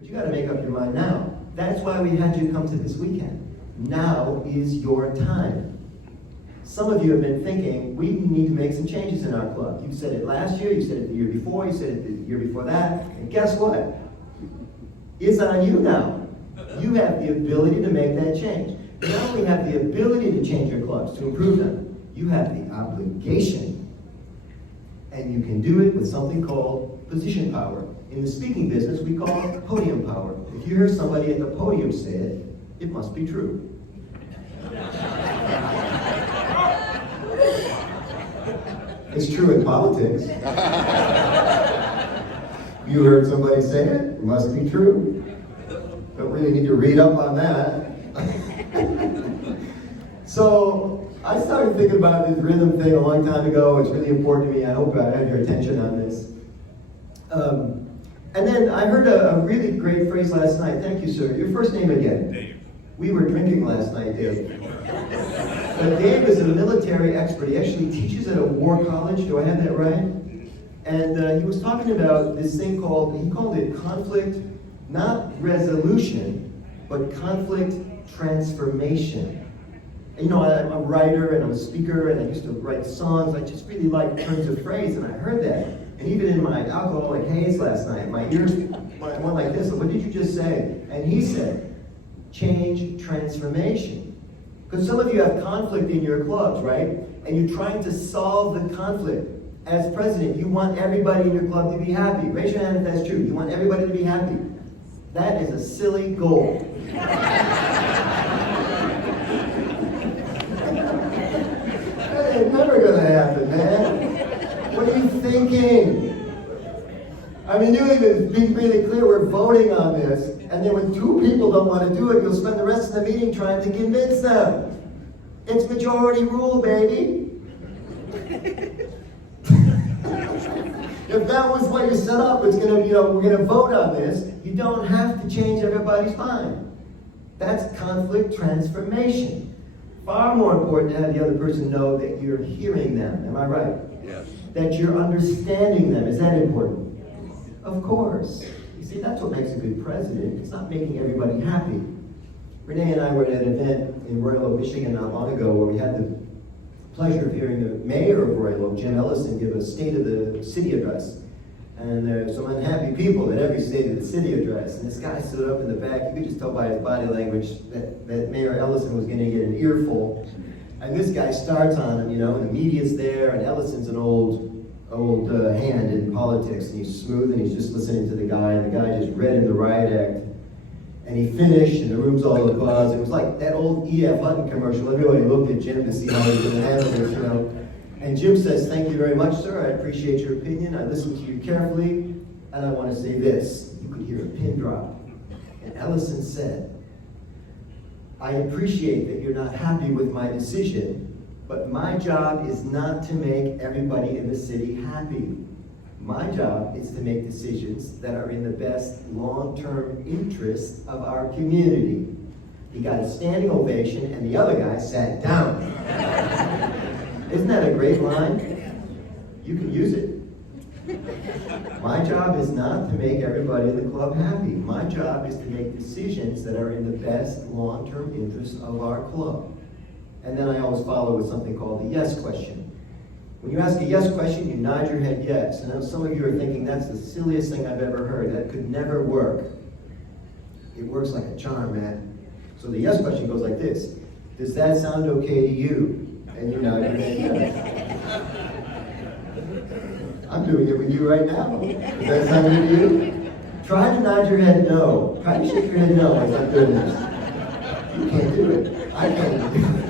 But you got to make up your mind now. That's why we had you come to this weekend. Now is your time. Some of you have been thinking, we need to make some changes in our club. You said it last year, you said it the year before, you said it the year before that, and guess what? It's on you now. You have the ability to make that change. You not only have the ability to change your clubs, to improve them, you have the obligation. And you can do it with something called position power. In the speaking business, we call it podium power. If you hear somebody at the podium say it, it must be true. It's true in politics. You heard somebody say it, it must be true. Don't really need to read up on that. So I started thinking about this rhythm thing a long time ago. It's really important to me. I hope I have your attention on this. And then I heard a really great phrase last night. Thank you, sir. Your first name again? Dave. We were drinking last night, Dave. But Dave is a military expert. He actually teaches at a war college. Do I have that right? And he was talking about this thing called, he called it conflict, not resolution, but conflict transformation. And, you know, I'm a writer and I'm a speaker and I used to write songs. I just really like turns of phrase, and I heard that. And even in my alcoholic haze last night, my ears went like this. What did you just say? And he said, change transformation. Because some of you have conflict in your clubs, right? And you're trying to solve the conflict. As president, you want everybody in your club to be happy. Raise your hand if that's true. You want everybody to be happy. That is a silly goal. That ain't never gonna happen, man. What are you thinking? I mean, you even be really clear, we're voting on this, and then when two people don't want to do it, you'll spend the rest of the meeting trying to convince them. It's majority rule, baby. If that was what you set up, it's gonna, we're gonna vote on this. You don't have to change everybody's mind. That's conflict transformation. Far more important to have the other person know that you're hearing them. Am I right? Yes. That you're understanding them. Is that important? Of course. You see, that's what makes a good president. It's not making everybody happy. Renee and I were at an event in Royal Oak, Michigan not long ago where we had the pleasure of hearing the mayor of Royal Oak, Jim Ellison, give a State of the City address. And there's some unhappy people at every State of the City address. And this guy stood up in the back. You could just tell by his body language that Mayor Ellison was going to get an earful. And this guy starts on him, and the media's there, and Ellison's an old hand in politics. And he's smooth, and he's just listening to the guy, and the guy just read him the riot act. And he finished, and the room's all applause. It was like that old E.F. Hutton commercial. Everybody looked at Jim to see how he was going to handle this, And Jim says, "Thank you very much, sir. I appreciate your opinion. I listened to you carefully, and I want to say this." You could hear a pin drop. And Ellison said, "I appreciate that you're not happy with my decision, but my job is not to make everybody in the city happy. My job is to make decisions that are in the best long-term interest of our community." He got a standing ovation, and the other guy sat down. Isn't that a great line? You can use it. My job is not to make everybody in the club happy. My job is to make decisions that are in the best long-term interest of our club. And then I always follow with something called the yes question. When you ask a yes question, you nod your head yes. And I know some of you are thinking, that's the silliest thing I've ever heard. That could never work. It works like a charm, man. So the yes question goes like this. Does that sound okay to you? And you nod your head yes. I'm doing it with you right now. Does that sound good to you? Try to nod your head no. Try to shake your head no. My goodness. You can't do it. I can't do it.